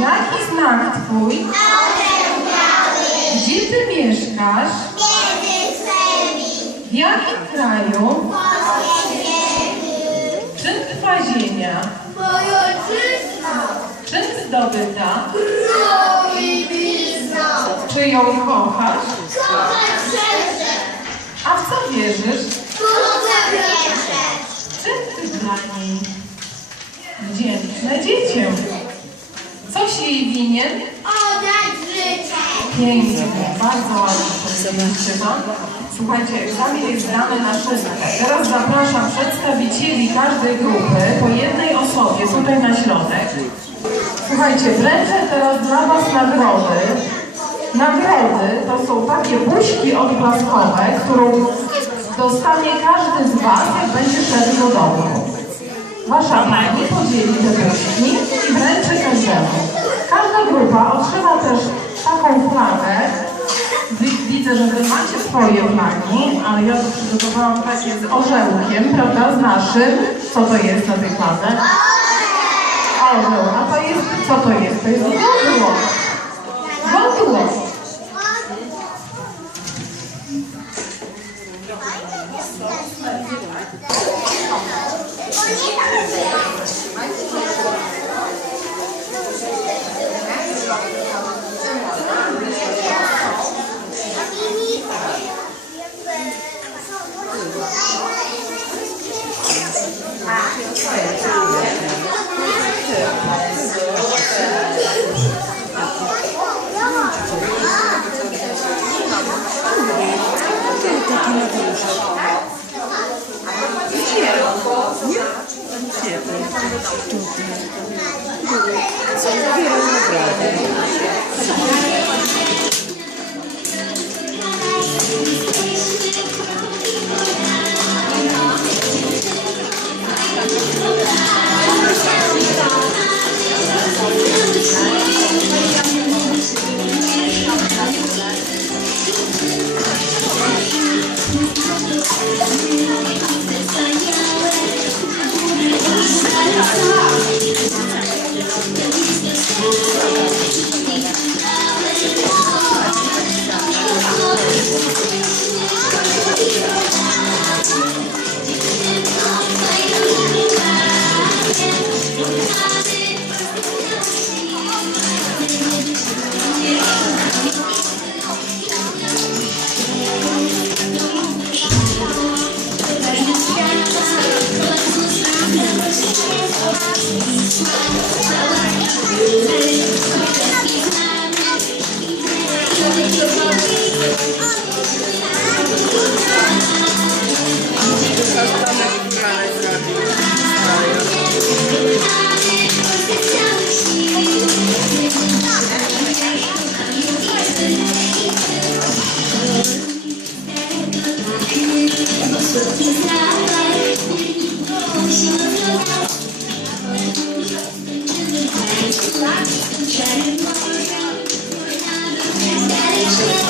Jaki znak twój? Gdzie ty mieszkasz? W jakim kraju? Czym twa ziemia? Czym zdobyta? Czy ją kochasz? A w co wierzysz? Czym ty dla niej wdzięczne dziecię? Coś jej winien? Pięknie, bardzo ładnie Wam. Słuchajcie, egzamin jest zdany na szóstkę. Teraz zapraszam przedstawicieli każdej grupy po jednej osobie tutaj na środek. Słuchajcie, wręczę teraz dla Was nagrody. Nagrody to są takie buźki odblaskowe, którą dostanie każdy z Was, jak będzie szedł do domu. Wasza pani podzieli te buźki i wręczy każdemu. Każda grupa otrzyma też taką flagę. Wi- Widzę, że Wy macie swoje flagi, ale ja tu przygotowałam takie z orzełkiem, prawda, z naszym. Co to jest na tej fladze? Orzeł. A to jest, co to jest? To jest. Godło. 你鸡小鸡仔 Tudo. Tudo. Thank you.